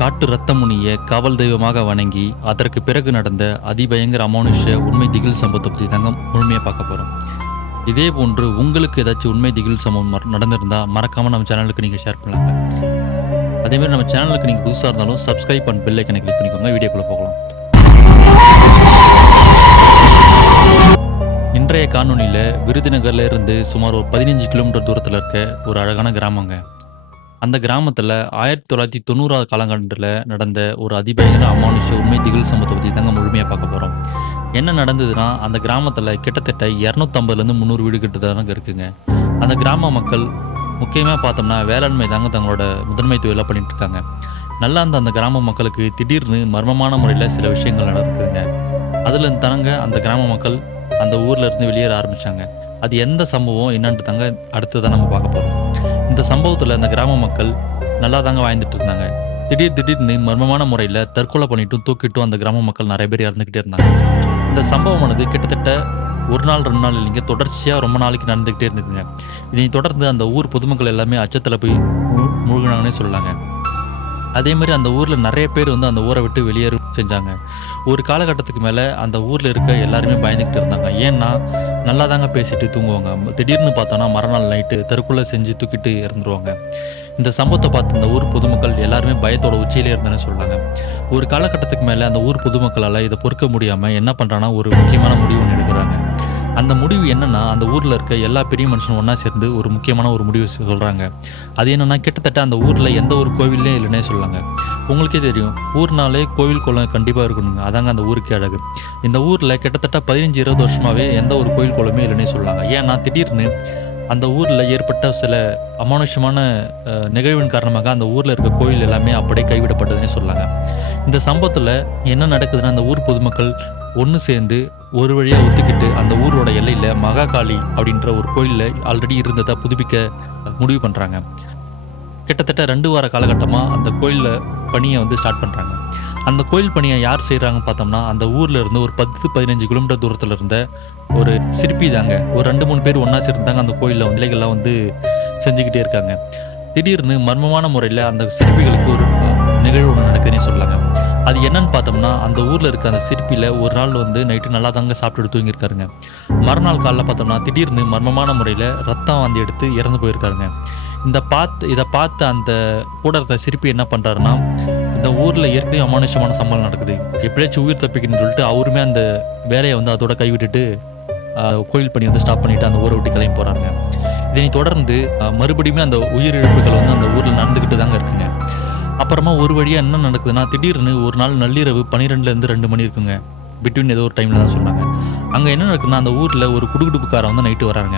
காட்டு ரத்தமுனியை காவல் தெய்வமாக வணங்கி அதற்கு பிறகு நடந்த அதிபயங்கர அமானுஷ்ய உண்மை திகில் சம்பவத்தை பற்றி தாங்க முழுமையாக பார்க்க போகிறோம். இதே போன்று உங்களுக்கு ஏதாச்சும் உண்மை திகில் சம்பவம் நடந்திருந்தால் மறக்காமல் நம்ம சேனலுக்கு நீங்கள் ஷேர் பண்ணலாங்க. அதேமாதிரி நம்ம சேனலுக்கு நீங்கள் புதுசாக இருந்தாலும் சப்ஸ்கிரைப் பண்ணி பெல் ஐக்கனை கிளிக் பண்ணிக்கோங்க. வீடியோக்குள்ளே போகலாம். இன்றைய காணொலியில் விருதுநகர்ல இருந்து சுமார் ஒரு 15 கிலோமீட்டர் தூரத்தில் இருக்க ஒரு அழகான கிராமங்க. அந்த கிராமத்தில் 1990 காலகட்டத்தில் நடந்த ஒரு அதிபயங்கர அமானுஷ்ய உண்மை திகில் சம்பவத்தை பற்றி தாங்க முழுமையாக பார்க்க போகிறோம். என்ன நடந்ததுன்னா, அந்த கிராமத்தில் கிட்டத்தட்ட 250லேருந்து 300 வீடு கிட்ட தாங்க இருக்குங்க. அந்த கிராம மக்கள் முக்கியமாக பார்த்தோம்னா வேளாண்மை தாங்க தங்களோட முதன்மை தொழிலாக பண்ணிட்டு இருக்காங்க. நல்லா அந்த கிராம மக்களுக்கு திடீர்னு மர்மமான முறையில் சில விஷயங்கள் நடக்குதுங்க. அதில் தாங்க அந்த கிராம மக்கள் அந்த ஊர்ல இருந்து வெளியேற ஆரம்பிச்சாங்க. அது எந்த சம்பவம் என்னன்ட்டு தாங்க அடுத்ததான் நம்ம பார்க்க போறோம். இந்த சம்பவத்தில் அந்த கிராம மக்கள் நல்லா தாங்க வாழ்ந்துட்டு இருந்தாங்க. திடீர்னு மர்மமான முறையில் தற்கொலை பண்ணிட்டும் தூக்கிட்டும் அந்த கிராம மக்கள் நிறைய பேர் இறந்துக்கிட்டே இருந்தாங்க. இந்த சம்பவமானது கிட்டத்தட்ட ஒரு நாள் 2 நாள் இல்லைங்க, தொடர்ச்சியாக ரொம்ப நாளைக்கு நடந்துக்கிட்டே இருந்துக்குங்க. இதை தொடர்ந்து அந்த ஊர் பொதுமக்கள் எல்லாமே அச்சத்தில் போய் மூழ்கினாங்கன்னே சொல்லலாங்க. அதே மாதிரி அந்த ஊரில் நிறைய பேர் அந்த ஊரை விட்டு வெளியேற செஞ்சாங்க. ஒரு காலகட்டத்துக்கு மேலே அந்த ஊரில் இருக்க எல்லாருமே பயந்துக்கிட்டு இருந்தாங்க. ஏன்னா நல்லா தாங்க பேசிட்டு தூங்குவாங்க. திடீர்னு பார்த்தோன்னா மறுநாள் நைட்டு தற்கொலை செஞ்சு தூக்கிட்டு இறந்துருவாங்க. இந்த சம்பவத்தை பார்த்து இந்த ஊர் பொதுமக்கள் எல்லாருமே பயத்தோட உச்சியிலே இருந்தேன்னு சொல்கிறாங்க. ஒரு காலகட்டத்துக்கு மேலே அந்த ஊர் பொதுமக்களால் இதை பொறுக்க முடியாமல் என்ன பண்ணுறாங்கன்னா ஒரு முக்கியமான முடிவு ஒன்று எடுக்கிறாங்க. அந்த முடிவு என்னன்னா, அந்த ஊரில் இருக்க எல்லா பெரிய மனுஷனும் ஒன்றா சேர்ந்து ஒரு முக்கியமான ஒரு முடிவு சொல்கிறாங்க. அது என்னன்னா, கிட்டத்தட்ட அந்த ஊரில் எந்த ஒரு கோவிலே இல்லைன்னே சொல்லாங்க. உங்களுக்கே தெரியும், ஊர்னாலே கோவில் குளம் கண்டிப்பாக இருக்கணுங்க. அதாங்க அந்த ஊருக்கு அழகு. இந்த ஊரில் கிட்டத்தட்ட 15-20 வருஷமாகவே எந்த ஒரு கோவில் குளமே இல்லைன்னே சொல்லாங்க. ஏன்னா திடீர்னு அந்த ஊரில் ஏற்பட்ட சில அமானுஷ்யமான நிகழ்வின் காரணமாக அந்த ஊரில் இருக்க கோயில் எல்லாமே அப்படியே கைவிடப்பட்டதுன்னே சொல்லாங்க. இந்த சம்பவத்தில் என்ன நடக்குதுன்னா, அந்த ஊர் பொதுமக்கள் ஒன்று சேர்ந்து ஒரு வழியாக ஒத்துக்கிட்டு அந்த ஊரோட எல்லையில் மகாகாளி அப்படின்ற ஒரு கோயிலில் ஆல்ரெடி இருந்ததை புதுப்பிக்க முடிவு பண்ணுறாங்க. கிட்டத்தட்ட 2 வார காலகட்டமாக அந்த கோயிலில் பணியை ஸ்டார்ட் பண்ணுறாங்க. அந்த கோயில் பணியை யார் செய்கிறாங்கன்னு பார்த்தோம்னா, அந்த ஊரில் இருந்து ஒரு 10-15 கிலோமீட்டர் தூரத்தில் இருந்த ஒரு சிற்பி தாங்க. ஒரு 2-3 பேர் ஒன்றா சேர்ந்தாங்க அந்த கோயிலில் நிலைகள்லாம் செஞ்சுக்கிட்டே இருக்காங்க. திடீர்னு மர்மமான முறையில் அந்த சிற்பிகளுக்கு ஒரு நிகழ்வு ஒன்று நடக்குதுன்னே சொல்லலாங்க. அது என்னன்னு பார்த்தோம்னா, அந்த ஊரில் இருக்க அந்த சிற்பியில் ஒரு நாள் நைட்டு நல்லா தாங்க சாப்பிட்டு தூங்கியிருக்காருங்க. மறுநாள் காலைல பார்த்தோம்னா திடீர்னு மர்மமான முறையில் ரத்தம் வாந்தி எடுத்து இறந்து போயிருக்காருங்க. இதை பார்த்து அந்த கூட இருந்த சிற்பி என்ன பண்ணுறாருன்னா, இந்த ஊரில் ஏற்கனவே அமானுஷ்யமான சம்பவம் நடக்குது, எப்படியாச்சும் உயிர் தப்பிக்கணும்னு சொல்லிட்டு அவருமே அந்த வேலையை அதோட கைவிட்டுட்டு கோயில் பணி ஸ்டாப் பண்ணிவிட்டு அந்த ஊரை விட்டு கிளம்பி போகிறாங்க. இதனை தொடர்ந்து மறுபடியுமே அந்த உயிரிழப்புகள் அந்த ஊரில் நடந்துக்கிட்டு தாங்க இருக்குங்க. அப்புறமா ஒரு வழியாக என்ன நடக்குதுன்னா, திடீர்னு ஒரு நாள் நள்ளிரவு 12லேருந்து 2 மணி இருக்குங்க. பிட்வீன் ஏதோ ஒரு டைமில் தான் சொன்னாங்க. அங்கே என்ன நடக்குதுன்னா, அந்த ஊரில் ஒரு குடுகுடுப்புக்காரன் நைட்டு வராங்க.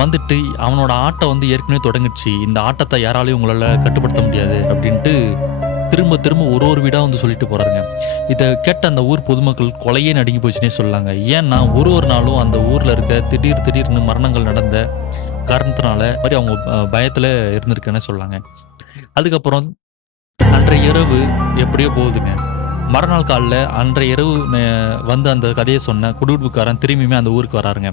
வந்துட்டு அவனோட ஆட்டம் ஏற்கனவே தொடங்கிடுச்சு, இந்த ஆட்டத்தை யாராலையும் உங்களால் கட்டுப்படுத்த முடியாது அப்படின்ட்டு திரும்ப ஒரு வீடாக சொல்லிட்டு போகிறாருங்க. இதை கேட்ட அந்த ஊர் பொதுமக்கள் கொலையே நடுங்கி போச்சுன்னே சொல்லாங்க. ஏன்னா ஒரு நாளும் அந்த ஊரில் இருக்க திடீர்னு மரணங்கள் நடந்த காரணத்தினால மாதிரி அவங்க பயத்தில் இருந்திருக்குன்னு சொல்லாங்க. அதுக்கப்புறம் அன்றைய இரவு எப்படியோ போகுதுங்க. மறுநாள் காலைல அன்றைய இரவு அந்த கதையை சொன்ன குடுகுடுப்புக்காரன் திரும்பியுமே அந்த ஊருக்கு வராருங்க.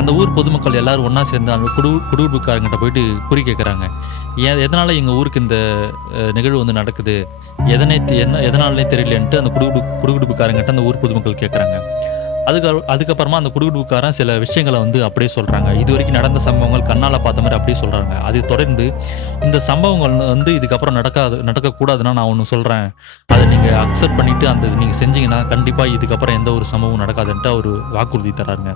அந்த ஊர் பொதுமக்கள் எல்லாரும் ஒன்றா சேர்ந்து அந்த குடுகுடுப்புக்காரங்கிட்ட போயிட்டு குறி கேட்குறாங்க. எதனால் எங்கள் ஊருக்கு இந்த நிகழ்வு நடக்குது, எதனாலே தெரியலன்ட்டு அந்த குடுகுடுப்புக்காரங்கிட்ட அந்த ஊர் பொதுமக்கள் கேட்குறாங்க. அதுக்கப்புறமா அந்த குடுகுடுப்புக்காரன் சில விஷயங்களை அப்படியே சொல்கிறாங்க. இது வரைக்கும் நடந்த சம்பவங்கள் கண்ணால் பார்த்த மாதிரி அப்படியே சொல்கிறாங்க. அது தொடர்ந்து இந்த சம்பவங்கள் இதுக்கப்புறம் நடக்கக்கூடாதுன்னா நான் ஒன்று சொல்கிறேன், அதை நீங்கள் அக்செப்ட் பண்ணிவிட்டு நீங்கள் செஞ்சீங்கன்னா கண்டிப்பாக இதுக்கப்புறம் எந்த ஒரு சம்பவம் நடக்காதுன்ட்டு அவர் வாக்குறுதி தராருங்க.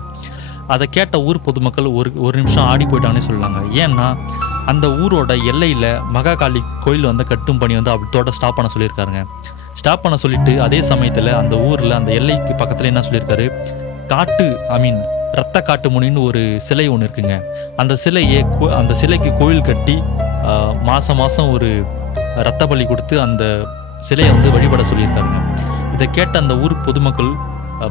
அதை கேட்ட ஊர் பொதுமக்கள் ஒரு நிமிஷம் ஆடி போயிட்டாங்கன்னே சொல்லலாங்க. ஏன்னா அந்த ஊரோட எல்லையில் மகாகாளி கோயில் கட்டும் பணி அதோட ஸ்டாப் பண்ண சொல்லியிருக்காருங்க. ஸ்டாப் பண்ண சொல்லிட்டு அதே சமயத்தில் அந்த ஊரில் அந்த எல்லைக்கு பக்கத்தில் என்ன சொல்லியிருக்காரு, ரத்த காட்டு முனின்னு ஒரு சிலை ஒன்று இருக்குங்க. அந்த சிலைக்கு கோயில் கட்டி மாதம் ஒரு ரத்த பலி கொடுத்து அந்த சிலையை வழிபட சொல்லியிருக்காருங்க. இதை கேட்ட அந்த ஊர் பொதுமக்கள்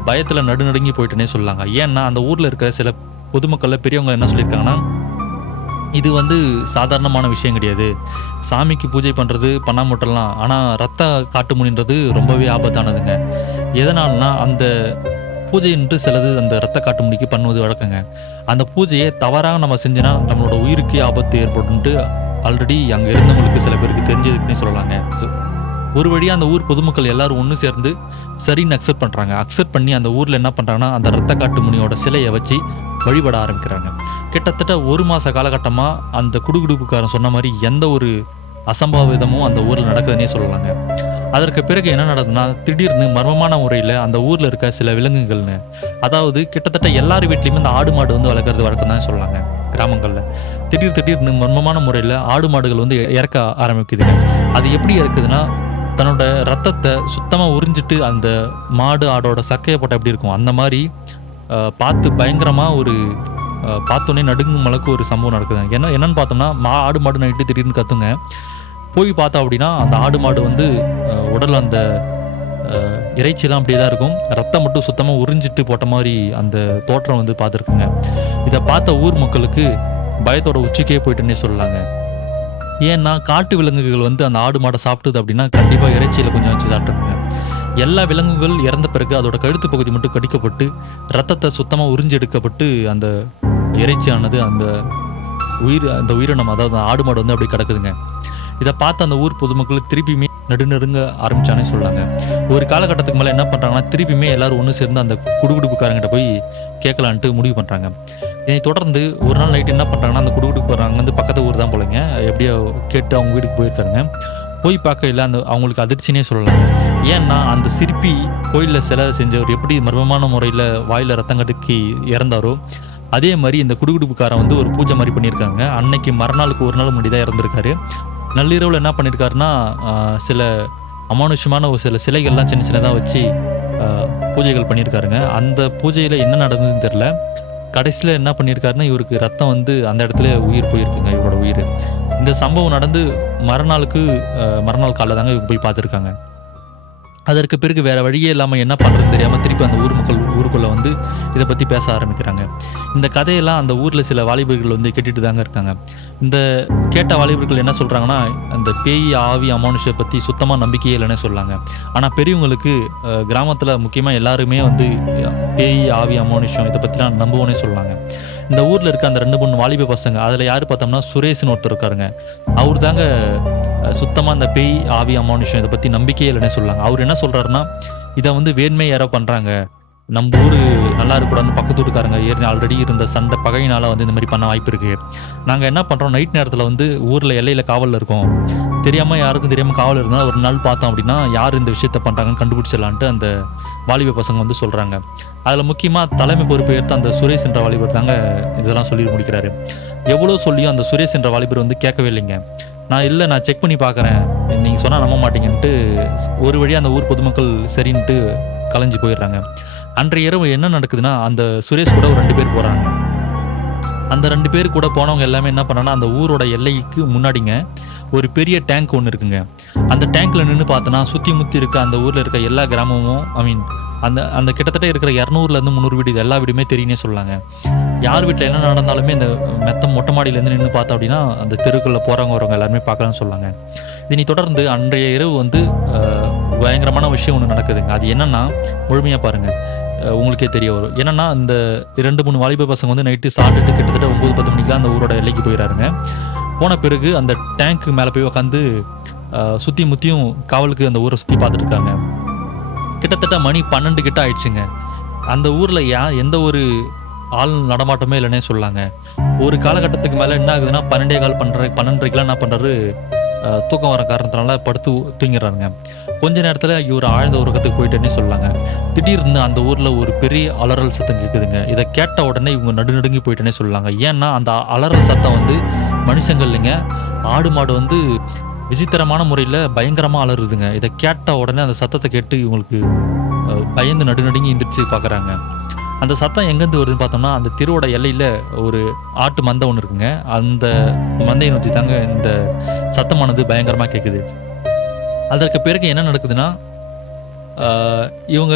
பயத்தில் நடுநடுங்கி போயிட்டுனே சொல்லாங்க. ஏன்னா அந்த ஊரில் இருக்கிற சில பொதுமக்களில் பெரியவங்க என்ன சொல்லியிருக்காங்கன்னா, இது சாதாரணமான விஷயம் கிடையாது, சாமிக்கு பூஜை பண்ணுறது பண்ணாமட்டலாம், ஆனால் ரத்த காட்டு முனின்றது ரொம்பவே ஆபத்தானதுங்க. எதனால்னா அந்த பூஜைன்ட்டு சிலது அந்த ரத்த காட்டு முனிக்கு பண்ணுவது வழக்கங்க. அந்த பூஜையை தவறாக நம்ம செஞ்சோன்னா நம்மளோட உயிருக்கு ஆபத்து ஏற்படும்ட்டு ஆல்ரெடி அங்கே இருந்தவங்களுக்கு சில பேருக்கு தெரிஞ்சதுக்குன்னே சொல்லலாங்க. ஒரு வழியா அந்த ஊர் பொதுமக்கள் எல்லாரும் ஒண்ணு சேர்ந்து சரின்னு அக்செப்ட் பண்றாங்க. அக்செப்ட் பண்ணி அந்த ஊர்ல என்ன பண்றாங்கன்னா, அந்த ரத்த காட்டு முனியோட சிலைய வச்சு வழிபட ஆரம்பிக்கிறாங்க. கிட்டத்தட்ட 1 மாச காலகட்டமா அந்த குடுகுடுப்புக்காரன் சொன்ன மாரி எந்த ஒரு அசம்பாவிதமும் அந்த ஊர்ல நடக்குதுன்னே சொல்லலாங்க. அதற்கு பிறகு என்ன நடக்குதுன்னா, திடீர்னு மர்மமான முறையில அந்த ஊர்ல இருக்க சில விலங்குகள்னு, அதாவது கிட்டத்தட்ட எல்லார் வீட்லயுமே இந்த ஆடு, மாடு வந்து வளர்க்கறது வழக்கம் தான் சொல்லலாங்க, கிராமங்கள்ல. திடீர்னு மர்மமான முறையில ஆடு, மாடுகள் வந்து இறக்க ஆரம்பிக்குதுங்க. அது எப்படி இறக்குதுன்னா, தன்னோட ரத்தத்த சுத்தமா உறிஞ்சிட்டு அந்த மாடு, ஆடோட சக்கைய போட்டா எப்படி இருக்கும், அந்த மாரி பார்த்து பயங்கரமா ஒரு பார்த்தோனே நடுங்கும் அளவுக்கு ஒரு சம்பவம் நடக்குதுங்க. என்னன்னு பார்த்தோம்னா, ஆடு, மாடு நைட்டு திடீர்னு கத்துங்க. போய் பார்த்தோம் அப்படின்னா, அந்த ஆடு, மாடு வந்து உடல்ல அந்த இறைச்சிலாம் அப்படியே தான் இருக்கும். ரத்தம் மட்டும் சுத்தமா உறிஞ்சிட்டு போட்ட மாரி அந்த தோற்றம் வந்து பார்த்துருக்குங்க. இத பார்த்த ஊர் மக்களுக்கு பயத்தோட உச்சிக்கே போயிட்டுன்னே சொல்லலாங்க. ஏன்னா, காட்டு விலங்குகள் வந்து அந்த ஆடு, மாட சாப்பிட்டுது அப்படின்னா, கண்டிப்பா இறைச்சியில கொஞ்சம் வச்சு சாப்பிட்டுருக்குங்க. எல்லா விலங்குகள் இறந்த பிறகு அதோட கழுத்து பகுதி மட்டும் கடிக்கப்பட்டு, ரத்தத்த சுத்தமா உறிஞ்சி எடுக்கப்பட்டு, அந்த இறைச்சியானது அந்த உயிரினம், அதாவது ஆடு, மாடு வந்து அப்படியே கிடக்குதுங்க. இத பார்த்து அந்த ஊர் பொதுமக்கள் திருப்பியுமே நடுநடுங்க ஆரம்பிச்சான்னே சொல்லலாங்க. ஒரு காலகட்டத்துக்கு மேல என்ன பண்றாங்கன்னா, திருப்பியுமே எல்லாரும் ஒண்ணு சேர்ந்து அந்த குடுகுடுப்புக்காரங்கிட்ட போய் கேட்கலான்ட்டு முடிவு பண்றாங்க. இதைத் தொடர்ந்து ஒரு நாள் நைட் என்ன பண்றாங்கன்னா, அந்த குடுகுடுப்புக்காரங்க வந்து பக்கத்து ஊர் தான் போலங்க. எப்படியோ கேட்டு அவங்க வீட்டுக்கு போயிருக்காருங்க. போய் பார்க்கையில அவங்களுக்கு அதிர்ச்சின்னே சொல்லலாங்க. ஏன்னா, அந்த சிற்பி கோயில்ல சிலை செஞ்சவர் எப்படி மர்மமான முறையில வாயில ரத்தம் கக்கி இறந்தாரோ, அதே மாரி இந்த குடுகுடுப்புக்காரன் வந்து ஒரு பூஜை மாரி பண்ணியிருக்காங்க. அன்னைக்கு மறுநாளுக்கு ஒரு நாள் முன்னாடி தான் இறந்திருக்காரு. நள்ளிரவுல என்ன பண்ணியிருக்காருன்னா, சில அமானுஷ்யமான ஒரு சில சிலைகள்லாம் சின்ன சின்னதா வச்சு அ பூஜைகள் பண்ணியிருக்காருங்க. அந்த பூஜையில என்ன நடந்ததுன்னு தெரியல. கடைசில என்ன பண்ணியிருக்காருன்னா, இவருக்கு ரத்தம் வந்து அந்த இடத்துல உயிர் போயிருக்குங்க, இவரோட உயிரு. இந்த சம்பவம் நடந்து மறுநாள் காலைல தாங்க இவங்க போய் பார்த்துருக்காங்க. அதற்கு பிறகு வேற வழியே இல்லாம என்ன பண்றதுன்னு தெரியாம திருப்பி அந்த ஊர் மக்கள் ஊருக்குள்ள வந்து இத பத்தி பேச ஆரம்பிக்கிறாங்க. இந்த கதையெல்லாம் அந்த ஊர்ல சில வாலிபர்கள் வந்து கேட்டுட்டு தாங்க இருக்காங்க. இந்த கேட்ட வாலிபர்கள் என்ன சொல்றாங்கன்னா, அந்த பேய், ஆவி, அமானுஷ்ய பத்தி சுத்தமா நம்பிக்கையே இல்லன்னே சொல்லாங்க. ஆனா பெரியவங்களுக்கு கிராமத்துல முக்கியமா எல்லாருமே வந்து பேய், ஆவி, அமானுஷ்யம் இத பத்திலாம் நம்புவோன்னே சொல்லாங்க. இந்த ஊர்ல இருக்க அந்த 2, 3 வாலிப பசங்க, அதுல யாரு பார்த்தோம்னா சுரேஷ்ன்னு ஒருத்தர் இருக்காருங்க. அவரு தாங்க சுத்தமா அந்த பேய், ஆவி, அமானுஷ்யம் இத பத்தி நம்பிக்கையே இல்லன்னே சொல்லலாங்க. அவரு என்ன சொல்றாருன்னா, இத வந்து வேணுமே யாரோ பண்றாங்க. நம்ப ஊரு நல்லா இருக்கக்கூடாதுன்னு பக்கத்து வீட்டுக்காரங்க ஆல்ரெடி இருந்த சண்டை பகையினால வந்து இந்த மாரி பண்ண வாய்ப்பு இருக்கு. நாங்க என்ன பண்றோம், நைட் நேரத்துல வந்து ஊர்ல எல்லையில காவல்ல இருக்கோம். யாருக்கும் தெரியாம காவல் இருந்தா ஒரு நாள் பார்த்தோம் அப்படின்னா, யார் இந்த விஷயத்த பண்றாங்கன்னு கண்டுபிடிச்சிடலான்ட்டு அந்த வாலிப பசங்க வந்து சொல்றாங்க. அதுல முக்கியமா தலைமை பொறுப்பு ஏற்ற அந்த சுரேஷ் என்ற வாலிபர் தாங்க இதெல்லாம் சொல்லி முடிக்கிறாரு. எவ்வளோ சொல்லியும் அந்த சுரேஷ் என்ற வாலிபர் வந்து கேட்கவே இல்லைங்க. நான் செக் பண்ணி பார்க்குறேன். நீங்க சொன்னா நம்ப மாட்டீங்கன்ட்டு ஒரு வழியா அந்த ஊர் பொதுமக்கள் சரின்ட்டு கலைஞ்சு போயிடுறாங்க. அன்றைய இரவு என்ன நடக்குதுன்னா, அந்த சுரேஷ் கூட ஒரு 2 பேர் போறாங்க. அந்த 2 பேர் கூட போனவங்க எல்லாமே என்ன பண்ணாங்கன்னா, அந்த ஊரோட எல்லைக்கு முன்னாடிங்க ஒரு பெரிய டேங்க் ஒண்ணு இருக்குங்க. அந்த டேங்க்ல நின்னு பார்த்தோன்னா, சுத்தி முத்தி இருக்க அந்த ஊர்ல இருக்க எல்லா கிராமமும் அந்த அந்த கிட்டத்தட்ட இருக்கிற 200லேருந்து 300 வீடு எல்லா வீடுமே தெரியும்னே சொல்லலாங்க. யார் வீட்ல என்ன நடந்தாலுமே இந்த மொட்டை மாடியிலேருந்து நின்னு பார்த்தோம் அப்படின்னா, அந்த தெருக்குள்ள போறவங்க, வரவங்க எல்லாருமே பார்க்கலாம்னு சொல்லலாங்க. இதனைத் தொடர்ந்து அன்றைய இரவு வந்து பயங்கரமான விஷயம் ஒண்ணு நடக்குதுங்க. அது என்னன்னா, முழுமையா பாருங்க. உங்களுக்கே தெரிய வரும். என்னன்னா, இந்த 2, 3 வாலிப பசங்க வந்து நைட்டு சாப்பிட்டுட்டு கிட்டத்தட்ட 9, 10 மணிக்கெல்லாம் அந்த ஊரோட எல்லைக்கு போயிறாருங்க. போன பிறகு அந்த டேங்க் மேல போய் உட்காந்து சுத்தி முத்தியும் காவலுக்கு அந்த ஊர சுத்தி பார்த்துட்டு இருக்காங்க. கிட்டத்தட்ட மணி 12 கிட்ட ஆயிடுச்சுங்க. அந்த ஊர்ல எந்த ஒரு ஆள் நடமாட்டமே இல்லன்னே சொல்லலாங்க. ஒரு காலகட்டத்துக்கு மேல என்ன ஆகுதுன்னா, 12:15 12:30க்கெல்லாம் என்ன பண்றாரு, தூக்கம் வர காரணத்தினால படுத்து தூங்கிடுறாருங்க. கொஞ்ச நேரத்துல இவரு ஆழ்ந்த உறக்கத்துக்கு போயிட்டேன்னே சொல்லலாங்க. திடீர்னு அந்த ஊர்ல ஒரு பெரிய அலறல் சத்தம் கேட்குதுங்க. இத கேட்ட உடனே இவங்க நடுநடுங்கி போயிட்டேன்னே சொல்லலாங்க. ஏன்னா, அந்த அலறல் சத்தம் வந்து மனுஷங்க இல்லைங்க. ஆடு, மாடு வந்து விசித்திரமான முறையில பயங்கரமா அலறுதுங்க. இத கேட்ட உடனே அந்த சத்தத்த கேட்டு இவங்களுக்கு பயந்து நடுநடுங்கி எந்திரிச்சு பார்க்குறாங்க. அந்த சத்தம் எங்கேருந்து வருதுன்னு பார்த்தோம்னா, அந்த தெருவோட எல்லையில ஒரு ஆட்டு மந்தை ஒண்ணு இருக்குங்க. அந்த மந்தைய நோக்கி தாங்க இந்த சத்தமானது பயங்கரமா கேட்குது. அதற்கு பிறகு என்ன நடக்குதுன்னா, ஆ இவங்க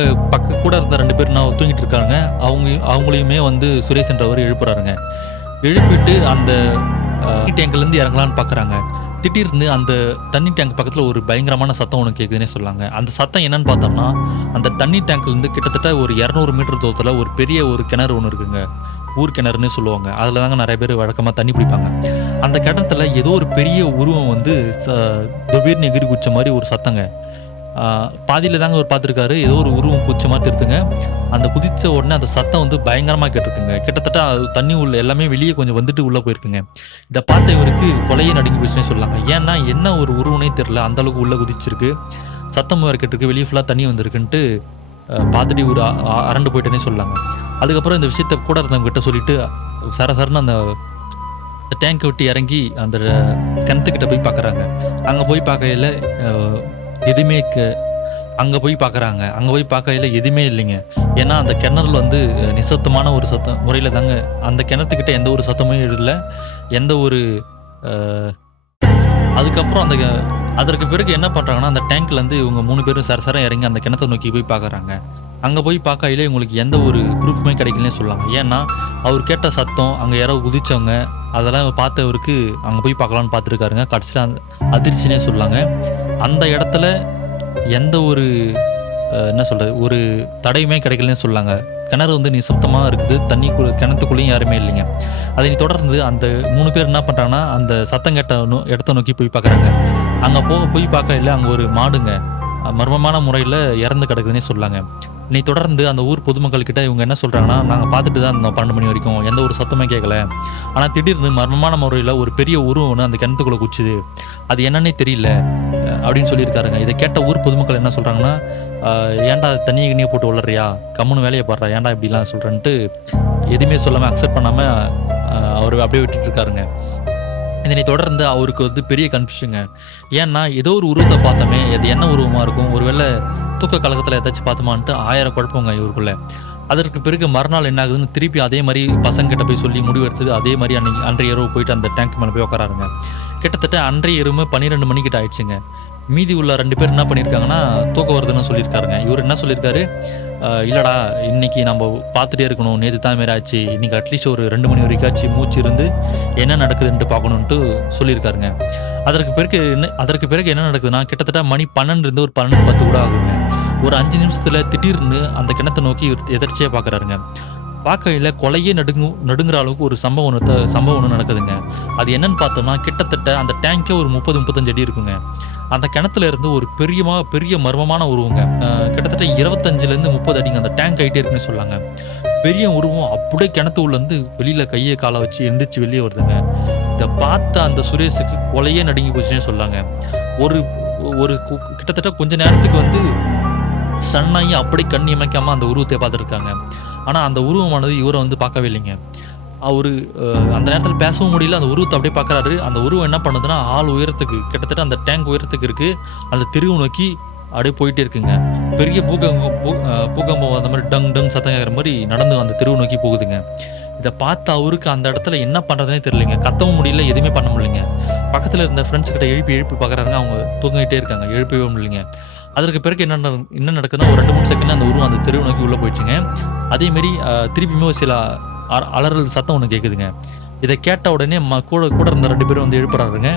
கூட இருந்த 2 பேர் தூங்கிட்டு இருக்காங்க. அவங்களையுமே வந்து சுரேஷ் என்றவர் எழுப்புறாருங்க. எழுப்பிட்டு அந்த டேங்க்லேருந்து இறங்கலான்னு பார்க்குறாங்க. திடீர்னு அந்த தண்ணி டேங்க் பக்கத்துல ஒரு பயங்கரமான சத்தம் ஒண்ணு கேட்குதுன்னே சொல்லாங்க. அந்த சத்தம் என்னன்னு பார்த்தோம்னா, அந்த தண்ணி டேங்க்லேருந்து கிட்டத்தட்ட ஒரு 200 மீட்டர் தூரத்துல ஒரு பெரிய ஒரு கிணறு ஒண்ணு இருக்குங்க. ஊர் கிணறுன்னு சொல்லுவாங்க. அதில தாங்க நெறைய பேர் வழக்கமா தண்ணி பிடிப்பாங்க. அந்த கிணத்துல ஏதோ ஒரு பெரிய உருவம் வந்து ச திடீர்னு எகிறி குதிச்ச மாரி ஒரு சத்தங்க. ஆ பாதியில தாங்க அவரு பார்த்துருக்காரு. ஏதோ ஒரு உருவம் குதிச்ச மாரி தெரிதுங்க. அந்த குதிச்ச உடனே அந்த சத்தம் வந்து பயங்கரமா கேட்டுருக்குங்க. கிட்டத்தட்ட அது தண்ணி உள்ள எல்லாமே வெளிய கொஞ்சம் வந்துட்டு உள்ள போயிருக்குங்க. இத பார்த்த இவருக்கு கொலையே நடுங்கி போச்சுன்னே சொல்லலாங்க. ஏன்னா, என்ன ஒரு உருவம்னே தெரியல. அந்த அளவுக்கு உள்ள குதிச்சிருக்கு. சத்தமும் வேற கேட்டுருக்கு. வெளிய ஃபுல்லா தண்ணி வந்திருக்குன்ட்டு பார்த்துட்டு இவரு அரண்டு போயிட்டேன்னே சொல்லலாங்க. அதுக்கப்புறம் இந்த விஷயத்த கூட இருந்தவங்ககிட்ட சொல்லிட்டு, சரசரன்னு அந்த டேங்க்க விட்டு இறங்கி அந்த கிணத்துக்கிட்ட போய் பார்க்குறாங்க. அங்க போய் பார்க்கையில அ எதுவுமே அங்க போய் பார்க்குறாங்க. அங்க போய் பார்க்கையில எதுவுமே இல்லைங்க. ஏன்னா, அந்த கிணறுல வந்து நிசப்தமான ஒரு சத்தம் முறையில தாங்க அந்த கிணத்துக்கிட்ட எந்த ஒரு சத்தமும் இல்ல. எந்த ஒரு அ அதுக்கப்புறம் அதற்கு பிறகு என்ன பண்றாங்கன்னா, அந்த டேங்க்லேருந்து இவங்க 3 பேரும் சரசர இறங்கி அந்த கிணத்த நோக்கி போய் பார்க்குறாங்க. அங்க போய் பார்க்கையில இவங்களுக்கு எந்த ஒரு ப்ரூஃப்மே கிடைக்கலன்னே சொல்லலாம். ஏன்னா, அவர் கேட்ட சத்தம், அங்க யாரோ குதிச்சவங்க, அதெல்லாம் பார்த்தவருக்கு அங்க போய் பார்க்கலான்னு பார்த்துருக்காருங்க. கடைசியில அதிர்ச்சின்னே சொல்லலாங்க. அந்த இடத்துல எந்த ஒரு என்ன சொல்றது? ஒரு தடையுமே கிடைக்கலன்னே சொல்லலாங்க. கிணறு வந்து நிசப்தமா இருக்குது. கிணத்துக்குள்ளேயும் யாருமே இல்லைங்க. அதைத் தொடர்ந்து அந்த 3 பேர் என்ன பண்றாங்கன்னா, அந்த சத்தம் கேட்ட இடத்த நோக்கி போய் பார்க்குறாங்க. அங்க போய் பார்க்கையில அங்க ஒரு மாடுங்க. மர்மமான முறையில இறந்து கிடக்குதுன்னே சொல்லலாங்க. இதைத் தொடர்ந்து அந்த ஊர் பொதுமக்கள் கிட்ட இவங்க என்ன சொல்றாங்கன்னா, "நாங்க பார்த்துட்டு தான் இருந்தோம் 12 மணி வரைக்கும். எந்த ஒரு சத்தமுமே கேட்கல. ஆனா திடீர்னு மர்மமான முறையில ஒரு பெரிய உருவம் ஒண்ணு அந்த கிணத்துக்குள்ள குதிச்சுது. அது என்னன்னே தெரியல." அப்படின்னு சொல்லியிருக்காருங்க. இத கேட்ட ஊர் பொதுமக்கள் என்ன சொல்றாங்கன்னா, "ஏன்டா தண்ணிய கிண்ணிய போட்டு உளர்றியா? கம்முனு வேலைய பார்றா. ஏன்டா இப்படிலாம் சொல்றன்ட்டு" எதுவுமே சொல்லாம அக்செப்ட் பண்ணாம அவரு அப்படியே விட்டுட்டு இருக்காருங்க. இதனைத் தொடர்ந்து அவருக்கு வந்து பெரிய கன்ஃப்யூஷன்ங்க. ஏன்னா, ஏதோ ஒரு உருவத்த பார்த்தோமே, அது என்ன உருவமா இருக்கும்? ஒருவேள தூக்க கலக்கத்துல ஏதாச்சும் பார்த்தோமான்ட்டு 1000 குழப்பங்க இவருக்குள்ள. அதற்கு பிறகு மறுநாள் என்ன ஆகுதுன்னு திருப்பி அதே மாரி பசங்ககிட்ட போய் சொல்லி முடிவெடுத்து, அதே மாரி அன்றைய இரவு போயிட்டு அந்த டேங்க் மேல போய் உட்காராருங்க. கிட்டத்தட்ட அன்றைய இரவு 12 மணிக்கிட்ட ஆயிடுச்சுங்க. மீதி உள்ள 2 பேர் என்ன பண்ணியிருக்காங்கன்னா, தூக்கம் வருதுன்னு சொல்லியிருக்காருங்க. இவரு என்ன சொல்லியிருக்காரு, இல்லடா இன்னைக்கு நம்ப பார்த்துட்டே இருக்கணும். நேத்து தான் இது மாரி ஆச்சு. இன்னைக்கு அட்லீஸ்ட் ஒரு 2 மணி வரைக்காச்சும் மூச்சு இருந்து என்ன நடக்குதுன்ட்டு பார்க்கணுன்ட்டு சொல்லியிருக்காருங்க. அதற்கு பிறகு என்ன நடக்குதுன்னா, கிட்டத்தட்ட மணி 12 இருந்து ஒரு 12:10 கூட ஆகுங்க. ஒரு 5 நிமிஷத்துல திடீர்னு அந்த கிணத்த நோக்கி இவரு எதர்ச்சியா பார்க்குறாருங்க. பார்க்கையில கொலையே நடுங்குற அளவுக்கு ஒரு சம்பவம் ஒண்ணு நடக்குதுங்க. அது என்னன்னு பார்த்தோம்னா, கிட்டத்தட்ட அந்த டேங்க்கே ஒரு 30, 35 அடி இருக்குங்க. அந்த கிணத்துல இருந்து ஒரு பெரிய மர்மமான உருவங்க. கிட்டத்தட்ட 25லேருந்து 30 அடிங்க. அந்த டேங்க் ஹைட்டே இருக்குன்னு சொல்லாங்க. பெரிய உருவம் அப்படியே கிணத்து உள்ளருந்து வெளியில கைய கால வச்சு எந்திரிச்சு வெளிய வருதுங்க. இத பார்த்த அந்த சுரேஷுக்கு கொலையே நடுங்கி போச்சுன்னே சொல்லாங்க. ஒரு ஒரு கிட்டத்தட்ட கொஞ்ச நேரத்துக்கு வந்து ஸ்டன் ஆகி அப்படியே கண் இமைக்காம அந்த உருவத்த பார்த்துருக்காங்க. ஆனா அந்த உருவமானது இவர வந்து பார்க்கவே இல்லைங்க. அவரு அந்த நேரத்தில பேசவும் முடியல. அந்த உருவத்த அப்படியே பார்க்குறாரு. அந்த உருவம் என்ன பண்ணுதுன்னா, ஆள் உயரத்துக்கு கிட்டத்தட்ட அந்த டேங்க் உயரத்துக்கு இருக்கு. அந்த தெருவ நோக்கி அப்படியே போயிட்டே இருக்குங்க. பெரிய பூகம்பம் அந்த மாரி டங் டங் சத்தம் கேட்கிற மாரி நடந்து அந்த தெருவ நோக்கி போகுதுங்க. இத பார்த்த அவருக்கு அந்த இடத்துல என்ன பண்றதுன்னே தெரியலங்க. கத்தவும் முடியல, எதுவுமே பண்ண முடியலங்க. பக்கத்துல இருந்த ஃபிரெண்ட்ஸ் கிட்ட எழுப்பி பார்க்குறாங்க. அவங்க தூங்கிட்டே இருக்காங்க. எழுப்பவே முடியலங்க. அதற்கு பிறகு என்ன நடக்குதுன்னா, ஒரு 2, 3 செகண்ட்ல அந்த உருவம் அந்த தெருவ நோக்கி உள்ள போயிடுச்சுங்க. அதே மாரி திருப்பியுமே ஒரு சில அலறல் சத்தம் ஒண்ணு கேட்குதுங்க. இத கேட்ட உடனே கூட கூட இருந்த 2 பேரும் வந்து எழுப்புறாருங்க.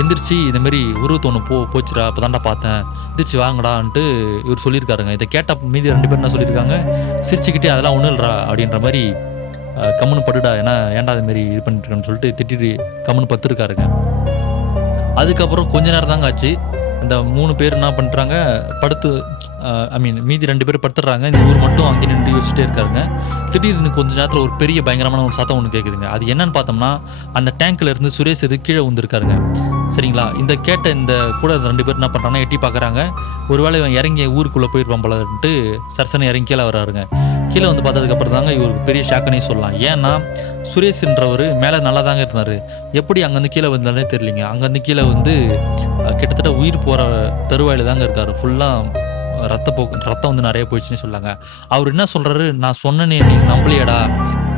எந்திரிச்சு இந்த மாரி உருவத்த ஒண்ணு போச்சுடா, இப்ப தான்டா பார்த்தேன். எந்திரிச்சு வாங்கடான்ட்டு இவரு சொல்லியிருக்காருங்க. இத கேட்ட மீதி 2 பேர் என்ன சொல்லியிருக்காங்க, சிரிச்சுக்கிட்டே அதெல்லாம் ஒண்ணும் இல்லடா அப்படின்ற மாரி கம்முனு படுடா. ஏன்டா இது மாரி இது பண்ணிட்டு இருக்கன்னு சொல்லிட்டு திட்டிட்டு கம்முனு படுத்துருக்காருங்க. அதுக்கப்புறம் கொஞ்ச நேரம் தாங்க ஆச்சு. அந்த 3 பேர் என்ன பண்றாங்க, படுத்து மீதி 2 பேர் படுத்துடுறாங்க. இவரு மட்டும் அங்கே நின்று யோசிச்சுட்டே இருக்காருங்க. திடீர்னு கொஞ்ச நேரத்தில ஒரு பெரிய பயங்கரமான ஒரு சத்தம் ஒண்ணு கேட்குதுங்க. அது என்னன்னு பார்த்தோம்னா, அந்த டேங்க்ல இருந்து சுரேஷ் கீழ விழுந்திருக்காருங்க. சரிங்களா? இந்த கூட 2 பேர் என்ன பண்றாங்கன்னா, எட்டி பார்க்குறாங்க. ஒருவேளை இவன் இறங்கி ஊருக்குள்ள போயிருப்பான் போலன்ட்டு சரசரன்னு இறங்கி கீழ வராருங்க. கீழ வந்து பார்த்ததுக்கு அப்புறம் தாங்க இவருக்கு பெரிய ஷாக்குன்னே சொல்லலாம். ஏன்னா, சுரேஷ்ன்றவரு மேல நல்லா தாங்க இருந்தாரு. எப்படி அங்கருந்து கீழ விழுந்தாருன்னே தெரியலங்க. அங்கருந்து கீழ வந்து கிட்டத்தட்ட உயிர் போற தருவாயில தாங்க இருக்காரு. ஃபுல்லா ரத்தம் வந்து நெறைய போயிடுச்சுன்னே சொல்லாங்க. அவரு என்ன சொல்றாரு, "நான் சொன்னேனே நீ நம்பலையேடா!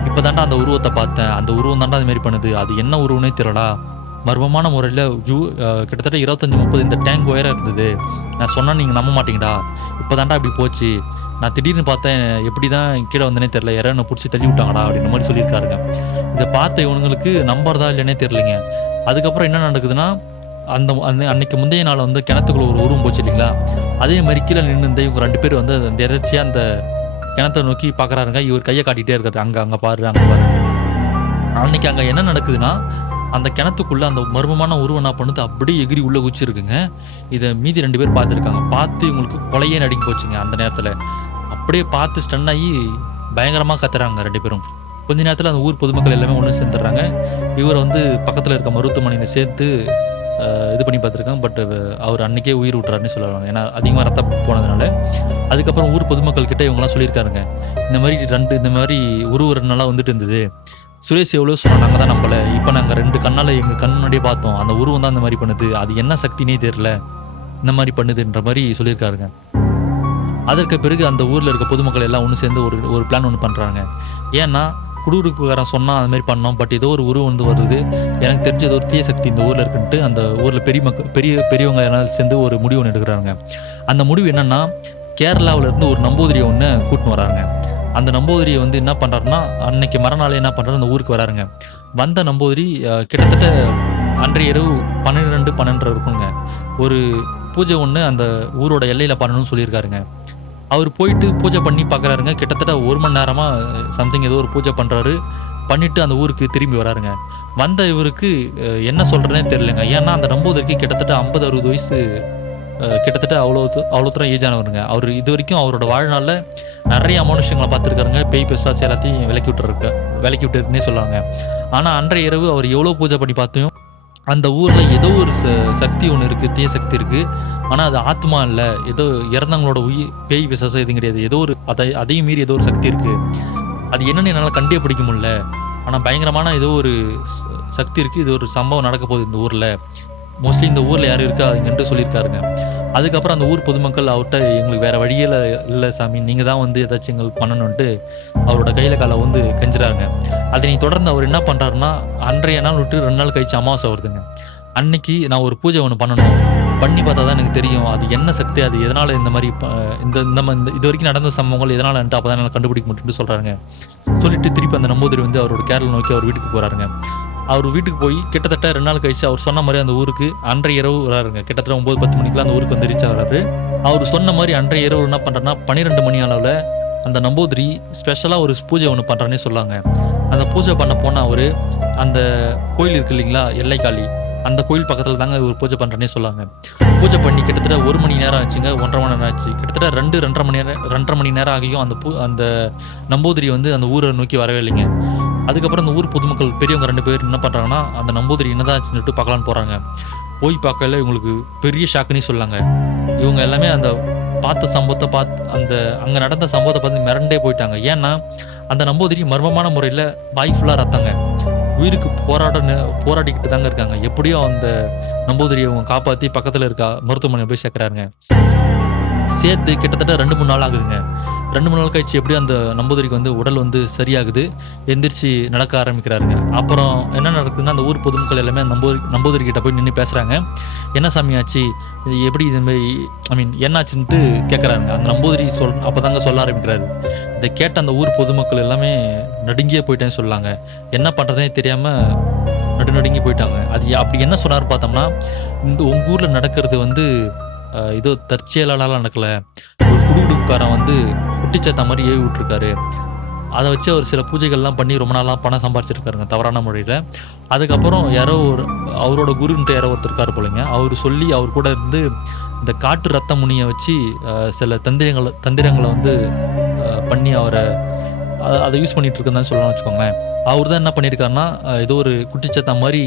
இப்ப தான்டா அந்த உருவத்த பார்த்தேன். அந்த உருவம் தான்டா அது மாரி பண்ணுது. அது என்ன உருவம்னே தெரியலடா. மர்மமான முறையில கிட்டத்தட்ட 25, 30 இந்த டேங்க் உயரம் இருந்தது. நான் சொன்னா நீங்க நம்ப மாட்டீங்கடா. இப்ப தான்டா இப்படி போச்சு. நான் திடீர்னு பார்த்தேன். எப்படி தான் கீழ வந்தேனே தெரியல. யாரோ என்ன புடிச்சு தள்ளி விட்டாங்கடா" அப்படின்ற மாரி சொல்லியிருக்காருங்க. இத பார்த்த இவனுங்களுக்கு நம்புறதா இல்லையான்னே தெரியலங்க. அதுக்கப்புறம் என்ன நடக்குதுன்னா, அந்த அன்னைக்கு முந்தைய நாள் வந்து கிணத்துக்குள்ள ஒரு உருவம் போச்சு இல்லைங்களா? அதே மாரி கீழ நின்னுருந்த இவங்க 2 பேர் வந்து அந்த எதர்ச்சியா அந்த கிணத்த நோக்கி பார்க்குறாருங்க. இவர் கைய காட்டிட்டே இருக்காரு. அங்க பாரு, அங்க பாருன்ட்டு. அன்னைக்கு அங்க என்ன நடக்குதுன்னா, அந்த கிணத்துக்குள்ள அந்த மர்மமான உருவம் என்ன பண்ணுது, அப்படியே எகிறி உள்ள குதிச்சிருக்குங்க. இத மீதி 2 பேர் பார்த்துருக்காங்க. பார்த்து இவங்களுக்கு கொலையே நடுங்கி போச்சுங்க அந்த நேரத்துல. அப்படியே பார்த்து ஸ்டன் ஆயி பயங்கரமா கத்துறாங்க 2 பேரும். கொஞ்ச நேரத்துல அந்த ஊர் பொதுமக்கள் எல்லாமே ஒண்ணு சேர்ந்துடுறாங்க. இவர வந்து பக்கத்துல இருக்க மருத்துவமனையில சேர்த்து இது பண்ணி பார்த்துருக்காங்க. பட் அவர் அன்னைக்கே உயிர் விட்டுறாருன்னு சொல்லுவாங்க. ஏன்னா அதிகமா ரத்தம் போனதுனால. அதுக்கப்புறம் ஊர் பொதுமக்கள் கிட்ட இவங்கலாம் சொல்லியிருக்காருங்க. இந்த மாரி உருவம் 2 நாளா வந்துட்டு இருந்தது. சுரேஷ் எவ்வளோ சொன்னா நாங்க தான் நம்பல. இப்ப நாங்க 2 கண்ணால எங்க கண் முன்னாடியே பார்த்தோம். அந்த உருவம் தான் இந்த மாரி பண்ணுது. அது என்ன சக்தினே தெரியல. இந்த மாரி பண்ணுதுன்ற மாரி சொல்லியிருக்காருங்க. அதற்கு பிறகு அந்த ஊர்ல இருக்க பொதுமக்கள் எல்லாம் ஒண்ணு சேர்ந்து ஒரு பிளான் ஒண்ணு பண்றாங்க. ஏன்னா, குடியிருப்புக்காரன் சொன்னா அது மாரி பண்ணோம். பட் ஏதோ ஒரு உருவம் வந்து வருது. எனக்கு தெரிஞ்சு ஏதோ ஒரு தீய சக்தி இந்த ஊர்ல இருக்குன்ட்டு, அந்த ஊர்ல பெரியவங்க எல்லாரும் சேர்ந்து ஒரு முடிவு ஒண்ணு எடுக்குறாங்க. அந்த முடிவு என்னன்னா, கேரளாவுல இருந்து ஒரு நம்பூதிரிய ஒண்ண கூட்டின்னு வராங்க. அந்த நம்பூதிரிய வந்து என்ன பண்றாருன்னா, அன்னைக்கு மறுநாளே என்ன பண்றாரு, அந்த ஊருக்கு வராருங்க. வந்த நம்பூதிரி கிட்டத்தட்ட அன்றைய இரவு 12, 12:30 இருக்குங்க. ஒரு பூஜை ஒண்ணு அந்த ஊரோட எல்லையில பண்ணணும்னு சொல்லியிருக்காருங்க. அவரு போயிட்டு பூஜை பண்ணி பார்க்குறாருங்க. கிட்டத்தட்ட 1 மணி நேரமா சம்திங் ஏதோ ஒரு பூஜை பண்றாரு. பண்ணிட்டு அந்த ஊருக்கு திரும்பி வராருங்க. வந்த இவருக்கு என்ன சொல்றதுன்னே தெரியலங்க. ஏன்னா, அந்த நம்பூதிரிக்கு கிட்டத்தட்ட 50, 60 வயசு கிட்டத்தட்ட அவ்வளோ தூரம் ஏஜ் ஆனவருங்க. அவரு இதுவரைக்கும் அவரோட வாழ்நாள்ல நெறைய அமானுஷ்யங்கள பார்த்துருக்காருங்க. பேய், பிசாசு எல்லாத்தையும் விலக்கி விட்டுருக்குன்னே சொல்லாங்க. ஆனா, அன்றைய இரவு அவர் எவ்வளோ பூஜை பண்ணி பார்த்தும், அந்த ஊர்ல ஏதோ ஒரு சக்தி ஒண்ணு இருக்கு. தீய சக்தி இருக்கு. ஆனா அது ஆத்மா இல்ல. ஏதோ இறந்தவங்களோட பேய், பிசாசு எதுவும் கிடையாது. ஏதோ ஒரு அதையும் மீறி ஏதோ ஒரு சக்தி இருக்கு. அது என்னன்னு என்னால கண்டுபிடிக்க முடியல. ஆனா பயங்கரமான ஏதோ ஒரு சக்தி இருக்கு. இது ஒரு சம்பவம் நடக்க போகுது இந்த ஊர்ல. மோஸ்ட்லி இந்த ஊர்ல யாரும் இருக்காதுங்கன்ட்டு சொல்லியிருக்காருங்க. அதுக்கப்புறம் அந்த ஊர் பொதுமக்கள் அவர்ட்ட எங்களுக்கு வேற வழியே இல்ல சாமி. நீங்க தான் வந்து ஏதாச்சும் எங்களுக்கு பண்ணணுன்ட்டு அவரோட கையில கால வந்து கெஞ்சுறாங்க. அதனை தொடர்ந்து அவர் என்ன பண்றாருன்னா, அன்றைய நாள் விட்டு 2 நாள் கழிச்சு அமாவாசை வருதுங்க. அன்னைக்கு நான் ஒரு பூஜை ஒண்ணு பண்ணணும். பண்ணி பார்த்தா தான் எனக்கு தெரியும். அது என்ன சக்தி? அது எதனால இந்த மாரி இந்த இதுவரைக்கும் நடந்த சம்பவங்கள் எதனாலன்ட்டு அப்பதான் என்னால கண்டுபிடிக்க முடியும்னு சொல்றாருங்க. சொல்லிட்டு திருப்பி அந்த நம்பூதிரி வந்து அவரோட கேரளா நோக்கி அவர் வீட்டுக்கு போறாருங்க. அவர் வீட்டுக்கு போய் கிட்டத்தட்ட 2 நாள் கழிச்சு அவர் சொன்ன மாரி அந்த ஊருக்கு அன்றைய இரவு வராருங்க. கிட்டத்தட்ட 9, 10 மணிக்கெல்லாம் அந்த ஊருக்கு வந்து ரீச் ஆகுறாரு. அவரு சொன்ன மாரி அன்றைய இரவு என்ன பண்றாருன்னா, 12 மணி அளவுல அந்த நம்பூதிரி ஸ்பெஷலா ஒரு பூஜை ஒண்ணு பண்றாருன்னே சொல்லாங்க. அந்த பூஜை பண்ண போன அவரு, அந்த கோயில் இருக்கு இல்லைங்களா? எல்லைக்காளி. அந்த கோயில் பக்கத்துல தாங்க இவரு பூஜை பண்றேன்னே சொல்லாங்க. பூஜை பண்ணி கிட்டத்தட்ட 1 மணி நேரம் ஆச்சுங்க. 1 1/2 மணி நேரம் ஆச்சு. கிட்டத்தட்ட 2 மணி நேரம் ஆகியும் அந்த நம்பூதிரி வந்து அந்த ஊர நோக்கி வரவே இல்லைங்க. அதுக்கப்புறம் அந்த ஊர் பொதுமக்கள் பெரியவங்க 2 பேர் என்ன பண்றாங்கன்னா, அந்த நம்பூதிரி என்னதான் ஆச்சுன்னு சொல்லிட்டு பார்க்கலான்னு போறாங்க. போய் பார்க்கையில இவங்களுக்கு பெரிய ஷாக்குன்னே சொல்லாங்க. இவங்க எல்லாமே அந்த பார்த்த சம்பவத்த அங்க நடந்த சம்பவத்த பார்த்து மிரண்டே போயிட்டாங்க. ஏன்னா, அந்த நம்பூதிரி மர்மமான முறையில வாய் ஃபுல்லா ரத்தங்க. உயிருக்கு போராடிக்கிட்டு தாங்க இருக்காங்க. எப்படியோ அந்த நம்பூதிரிய அவங்க காப்பாத்தி பக்கத்துல இருக்க மருத்துவமனையில போய் சேர்க்குறாருங்க. சேர்த்து கிட்டத்தட்ட 2, 3 நாள் ஆகுதுங்க. 2, 3 நாள் கழிச்சு எப்படியோ அந்த நம்பூதிரிக்கு வந்து உடல் வந்து சரியாகுது. எந்திரிச்சு நடக்க ஆரம்பிக்கிறாருங்க. அப்புறம் என்ன நடக்குதுன்னா, அந்த ஊர் பொதுமக்கள் எல்லாமே நம்பூதிரி கிட்ட போய் நின்னு பேசுறாங்க. "என்ன சாமி ஆச்சு? இது எப்படி இது மாரி என்னாச்சுன்ட்டு கேட்கறாங்க." அந்த நம்பூதிரி அப்பதாங்க சொல்ல ஆரம்பிக்கிறாரு. இத கேட்ட அந்த ஊர் பொதுமக்கள் எல்லாமே நடுங்கியே போயிட்டேன்னு சொல்லாங்க. என்ன பண்றதுன்னே தெரியாம நடுங்கி போயிட்டாங்க. அது அப்படி என்ன சொன்னாரு பார்த்தோம்னா, உங்க ஊர்ல நடக்கிறது வந்து ஏதோ தற்செயலாலாம் நடக்கல. ஒரு குடுகுடுப்புக்காரன் வந்து குட்டிச்சாத்தா மாரி ஏவி விட்டுருக்காரு. அத வச்சு அவர் சில பூஜைகள்லாம் பண்ணி ரொம்ப நாளா பணம் சம்பாரிச்சிருக்காருங்க தவறான முறையில. அதுக்கப்புறம் யாரோ அவரோட குருன்ட்டு யாரோ ஒருத்தர் இருக்காரு போலங்க. அவரு சொல்லி அவர் கூட இருந்து இந்த காட்டு ரத்த முனிய வச்சு சில தந்திரங்கள வந்து பண்ணி அத யூஸ் பண்ணிட்டு இருக்கேன்னு சொல்லலாம்னு வச்சுக்கோங்களேன். அவரு தான் என்ன பண்ணியிருக்காருன்னா, ஏதோ ஒரு குட்டிச்சாத்தா மாரி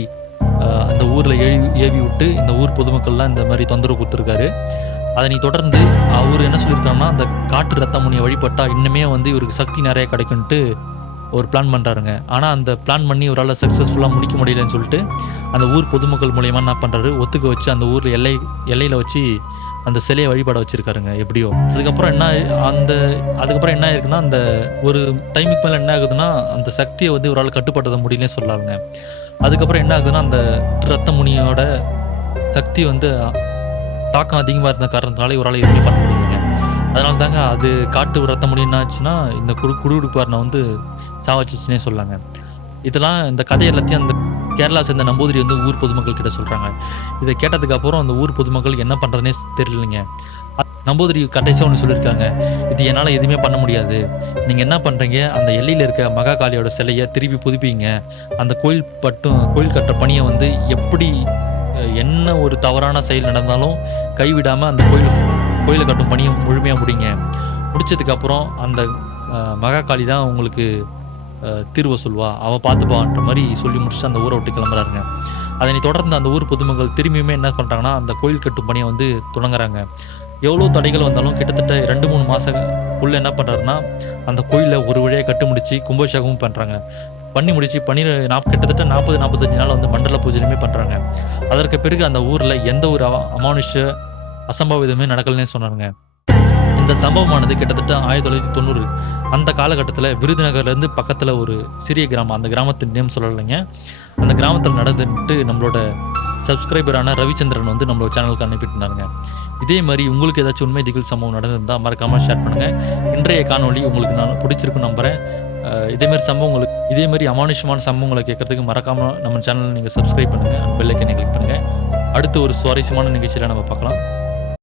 அந்த ஊர்ல ஏவி விட்டு இந்த ஊர் பொதுமக்கள்லாம் இந்த மாரி தொந்தரவு குடுத்துருக்காரு. அதனை தொடர்ந்து அவரு என்ன சொல்லியிருக்காருன்னா, அந்த காட்டு ரத்த முனிய வழிபட்டா இன்னுமே வந்து இவருக்கு சக்தி நெறைய கிடைக்குன்ட்டு ஒரு பிளான் பண்றாருங்க. ஆனா அந்த பிளான் பண்ணி இவரால சக்சஸ்ஃபுல்லா முடிக்க முடியலன்னு சொல்லிட்டு, அந்த ஊர் பொதுமக்கள் மூலியமா என்ன பண்றாரு, ஒத்துக்க வச்சு அந்த ஊர்ல எல்லையில வச்சு அந்த சிலைய வழிபட வச்சிருக்காருங்க எப்படியோ. அதுக்கப்புறம் என்ன ஆயிருக்குன்னா, அந்த ஒரு டைமுக்கு மேல என்ன ஆகுதுன்னா, அந்த சக்திய வந்து இவரால கட்டுப்படுத்த முடியலன்னே சொல்லலாங்க. அதுக்கப்புறம் என்ன ஆகுதுன்னா, அந்த ரத்த முனியோட சக்தி வந்து தாக்கம் அதிகமா இருந்த காரணத்தினால இவரால எதுவுமே பண்ண முடியலைங்க. அதனால தாங்க அது காட்டு ரத்த முனி என்ன ஆச்சுன்னா, இந்த குடுகுடுப்பாரன வந்து சாவடிச்சுச்சுன்னே சொல்லாங்க. இதெல்லாம் இந்த கதை எல்லாத்தையும் அந்த கேரளா சேர்ந்த நம்பூதிரி வந்து ஊர் பொதுமக்கள் கிட்ட சொல்றாங்க. இத கேட்டதுக்கு அப்புறம் அந்த ஊர் பொதுமக்கள் என்ன பண்றதுன்னே தெரியலைங்க. நம்பூதிரி கடைசியா ஒண்ணு சொல்லியிருக்காங்க. "இது என்னால எதுவுமே பண்ண முடியாது. நீங்க என்ன பண்றீங்க, அந்த எல்லையில இருக்க மகாகாளியோட சிலைய திருப்பி புதுப்பிங்க. அந்த கோயில் கட்டுற பணிய வந்து எப்படி என்ன ஒரு தவறான செயல் நடந்தாலும் கைவிடாம அந்த கோயில கட்டும் பணிய முழுமையா முடிங்க. முடிச்சதுக்கப்புறம் அந்த மகாகாளி தான் உங்களுக்கு தீர்வ சொல்வா. அவ பார்த்துப்பான்ற" மாரி சொல்லி முடிச்சுட்டு அந்த ஊர விட்டு கிளம்புறாருங்க. அதனைத் தொடர்ந்து அந்த ஊர் பொதுமக்கள் திரும்பியுமே என்ன பண்றாங்கன்னா, அந்த கோயில் கட்டும் பணிய வந்து தொடங்குறாங்க. எவ்வளோ தடைகள் வந்தாலும் கிட்டத்தட்ட 2, 3 மாசம் என்ன பண்றாருன்னா, அந்த கோயில ஒரு வழியா கட்டி முடிச்சு கும்பாபிஷேகமும் பண்றாங்க. பண்ணி முடிச்சு கிட்டத்தட்ட 40, 45 நாள் வந்து மண்டல பூஜையுமே பண்றாங்க. அதற்கு பிறகு அந்த ஊர்ல எந்த ஒரு அமானுஷ்ய அசம்பாவிதமே நடக்கலன்னே சொன்னாருங்க. இந்த சம்பவமானது கிட்டத்தட்ட 1990 அந்த காலகட்டத்தில விருதுநகர்லேருந்து பக்கத்தில ஒரு சிறிய கிராமம். அந்த கிராமத்தின் நேம் சொல்லலைங்க. அந்த கிராமத்தில நடந்துட்டு நம்மளோட சப்ஸ்கிரைபரான ரவிச்சந்திரன் வந்து நம்மளோட சேனலுக்கு அனுப்பிட்டுருந்தாருங்க. இதே மாரி உங்களுக்கு ஏதாச்சும் உண்மை திகில் சம்பவம் நடந்திருந்தா மறக்காம ஷேர் பண்ணுங்க. இன்றைய காணொளி உங்களுக்கு பிடிச்சிருக்கும்னு நம்புறேன். இதே மாரி அமானுஷ்யமான சம்பவங்கள கேட்கறதுக்கு மறக்காம நம்ம சேனல நீங்க சப்ஸ்கிரைப் பண்ணுங்க. பெல் ஐகானை கிளிக் பண்ணுங்க. அடுத்து ஒரு சுவாரஸ்யமான நிகழ்ச்சியில நம்ம பார்க்கலாம்.